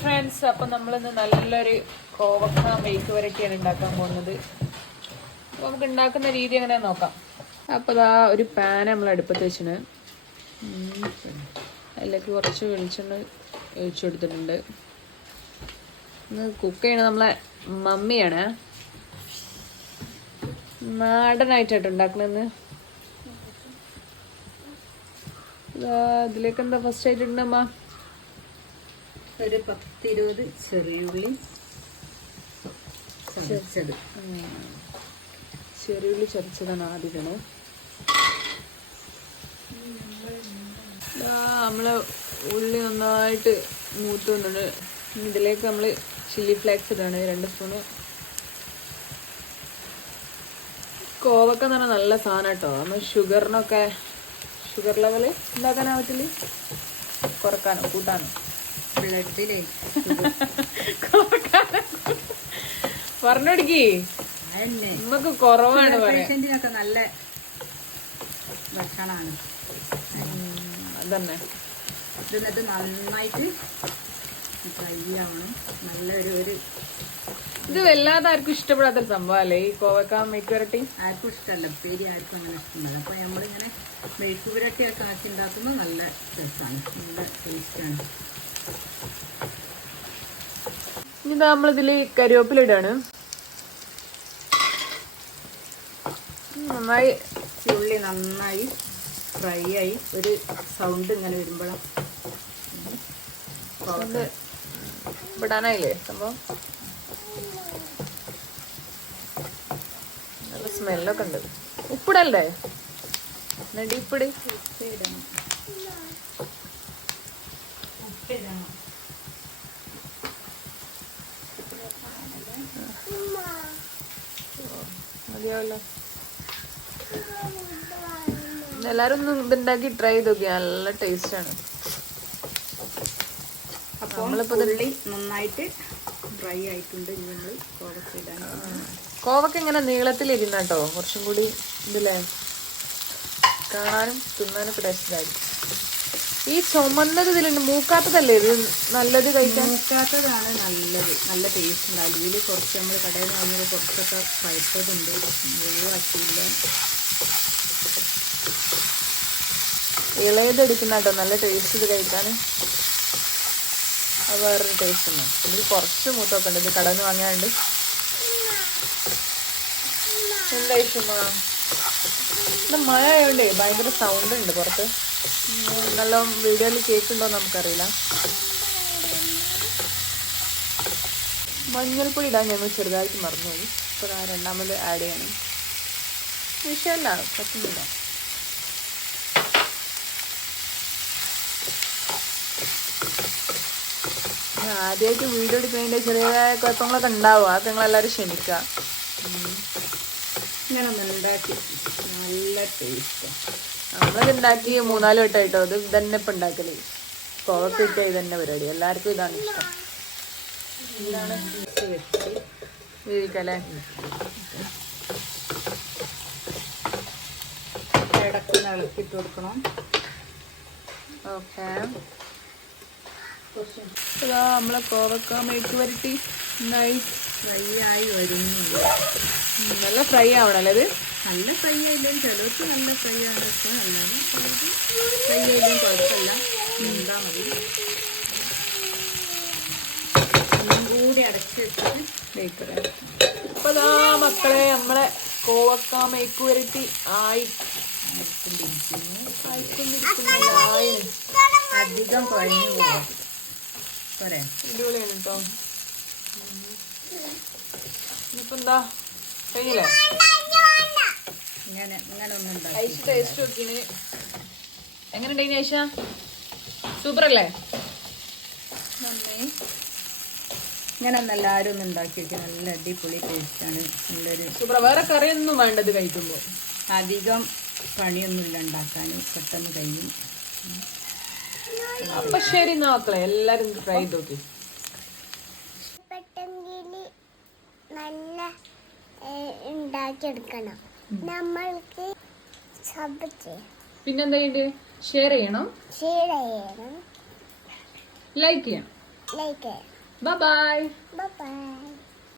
Friends അപ്പൊ നമ്മളിന്ന് നല്ലൊരു കോവക്ക മെയ്ക്ക് വരട്ടിയാണ് ഉണ്ടാക്കാൻ പോകുന്നത്. അപ്പൊ നമുക്ക് ഉണ്ടാക്കുന്ന രീതി എങ്ങനെ നോക്കാം. അപ്പൊ ഇതാ ഒരു പാൻ നമ്മൾ അടുപ്പത്ത് വെച്ചിന്. അതിലേക്ക് കുറച്ച് വെളിച്ചെണ്ണ ഒഴിച്ചു കൊടുത്തിട്ടുണ്ട്. ഇന്ന് കുക്ക് ചെയ്യണ നമ്മളെ മമ്മിയാണ്. നാടനായിട്ടായിട്ട് ഉണ്ടാക്കണെന്ന് ഇതിലേക്ക് എന്താ ഫസ്റ്റ് ആയിട്ടുണ്ടമ്മ ഒരു പത്തിരുപത് ചെറിയുള്ളി ചതച്ചത്. ചെറിയുള്ളി ചതച്ചതാണ് ആദ്യം ഇടണേ. ദാ നമ്മൾ ഉള്ളി നന്നായിട്ട് മൂത്ത് വന്നിട്ട് ഇതിലേക്ക് നമ്മൾ ചില്ലി ഫ്ലേക്സ് ഇടാണ്. രണ്ട് സ്പൂണ്. കോവക്ക എന്ന് പറഞ്ഞാൽ നല്ല സാധനം കേട്ടോ. നമ്മൾ ഷുഗറിനൊക്കെ ഷുഗർ ലെവൽ എന്താക്കാനാവത്തില്ല കുറക്കാനോ കൂട്ടാനോ. ബ്ലഡിലേ പറഞ്ഞോടിക്ക്. നമുക്ക് കുറവാണ് പേഷ്യന്റിനൊക്കെ നല്ല ഭക്ഷണമാണ് അതന്നെ. ഇത് എന്നിട്ട് നന്നായിട്ട് ഫ്രൈ ആവണം. നല്ലൊരു ഒരു ഇത് വല്ലാതെ ആർക്കും ഇഷ്ടപ്പെടാത്തൊരു സംഭവമല്ലേ ഈ കോവക്ക മെഴുക്ക് പുരട്ടി ആർക്കും ഇഷ്ടമല്ല. പേര് ആർക്കും അങ്ങനെ ഇഷ്ടമല്ല. അപ്പോൾ നമ്മളിങ്ങനെ മെഴുക്ക് പുരട്ടിയൊക്കെ ആക്കി ഉണ്ടാക്കുമ്പോൾ നല്ല രസമാണ് നല്ല ടേസ്റ്റാണ് ഇനി നമ്മളിതിൽ നമ്മളിതിൽ കറിവേപ്പിലിടാണ് നന്നായി ഉള്ളി നന്നായി ഫ്രൈ ആയി. ഒരു സൗണ്ട് ഇങ്ങനെ വരുമ്പോഴാണ് വിടാനായില്ലേ? സംഭവം? നല്ല സ്മെല്ലൊക്കെ ഉണ്ട്. ഉപ്പിടല്ലേ നടിപ്പിടി ഉപ്പിട്. ഉപ്പിടണം. മതിയാവല്ലോ. എല്ലാരും ഒന്ന് ഇതുണ്ടാക്കി ട്രൈ ചെയ്ത് നോക്കി നല്ല ടേസ്റ്റ് ആണ്. നന്നായിട്ട് ഡ്രൈ ആയിട്ടുണ്ട്. നമ്മൾ കോവക്കയിടാൻ കോവക്ക ഇങ്ങനെ നീളത്തിലിരുന്നാട്ടോ കുറച്ചും കൂടി ഇതില്ലേ കാണാനും തിന്നാനും ടേസ്റ്റ് ആയിരിക്കും. ഈ ചുമന്നത് ഇതിലുണ്ട് മൂക്കാത്തതല്ലേ ഇത്? നല്ലത് കഴിക്കാൻ? മൂക്കാത്തതാണ് നല്ലത്. നല്ല ടേസ്റ്റ് ഉണ്ട്. അല്ലെങ്കിൽ കുറച്ച് നമ്മൾ കടയിൽ നിന്ന് വാങ്ങിയത് കുറച്ചൊക്കെ പഴുത്തതുണ്ട്. ഒഴിവാക്കിയില്ല. ഇളയത് എടുക്കുന്ന കേട്ടോ. നല്ല ടേസ്റ്റ് ഇത് കഴിക്കാൻ. അത് വേറൊരു ടേസ്റ്റ് ഉണ്ട്. ഇതിൽ കുറച്ച് മൂത്തൊക്കെ ഉണ്ട്. ഇത് കടയിൽ നിന്ന് വാങ്ങാനുണ്ട് എന്താ ഇഷ്ടമാ ഇത് മഴ ആയതുകൊണ്ടേ ഭയങ്കര സൗണ്ട് ഉണ്ട് പുറത്ത്. നല്ല വീഡിയോയിൽ കേൾക്കുണ്ടോ നമുക്കറിയില്ല. മഞ്ഞൾപ്പൊടി ഇടാൻ ഞങ്ങൾ ചെറുതായിട്ട് മറന്നുപോയി. ഇപ്പോൾ ഞാൻ രണ്ടാമത് ആഡ് ചെയ്യണം. വിഷയമല്ല പറ്റുന്നില്ല. ആദ്യമായിട്ട് വീഡിയോ എടുക്കുന്നതിന്റെ ചെറിയ കുഴപ്പങ്ങളൊക്കെ ഉണ്ടാവുക അത് നിങ്ങളെല്ലാവരും ക്ഷമിക്കുക. ഇങ്ങനെ ഒന്ന് ഉണ്ടാക്കി നല്ല ടേസ്റ്റ് നമ്മളത് ഉണ്ടാക്കി മൂന്നാൽ വട്ടമായിട്ടോ അത് ഇതന്നെ ഇപ്പം ഉണ്ടാക്കൽ. കോവക്ക് കിട്ടിയ ഇതന്നെ പരിപാടി. എല്ലാവർക്കും ഇതാണ് ഇഷ്ടം. വെച്ച് വേവിക്കല്ലേ ഇടയ്ക്ക് ഇളക്കിട്ട് കൊടുക്കണം. ഓക്കെ ഇതാ നമ്മളെ കോവക്ക മെഴുക്ക് വരട്ടി. നൈസ് ഫ്രൈ ആയി വരുന്നു. നല്ല ഫ്രൈ ആവണം ഇത്? നല്ല ഫ്രൈ ആയില്ലേ? ചിലർക്ക് നല്ല ഫ്രൈ ആണ് അല്ലാതെ ഫ്രൈ ആയില്ലേ? കുഴപ്പമില്ല. എന്താ മതി. കൂടി അടച്ച് വെച്ചിട്ട് അതാ മക്കളെ നമ്മളെ കോവക്ക മേക്ക് വരട്ടി. ആയി. അധികം കുഴഞ്ഞു പോകും പോരെ അടിപൊളിയാണ് കേട്ടോ ഇനിയിപ്പോ എന്താ? കഴിഞ്ഞില്ലേ ഇങ്ങനെ ഇങ്ങനെ ഒന്നും ടേസ്റ്റ് ഐഷ സൂപ്പർ അല്ലേ എല്ലാവരും ഒന്ന് ഉണ്ടാക്കി വെച്ചാൽ നല്ല അടിപൊളി ടേസ്റ്റാണ് നല്ലൊരു സൂപ്പർ വേറെ കറിയൊന്നും വേണ്ടത് കഴിക്കുമ്പോ. അധികം പണിയൊന്നുമില്ല ഉണ്ടാക്കാൻ. പെട്ടെന്ന് കഴിയും. അപ്പൊ ശരി നോക്കളെ എല്ലാരും ട്രൈ ചെയ്ത് നോക്കി നല്ല ഉണ്ടാക്കിയെടുക്കണം. നമ്മൾക്ക് പിന്നെന്താ ചെയ്യണ്ടേ? ഷെയർ ചെയ്യണം. ഷെയർ ചെയ്യണം. ലൈക്ക് ചെയ്യണം. Like bye bye bye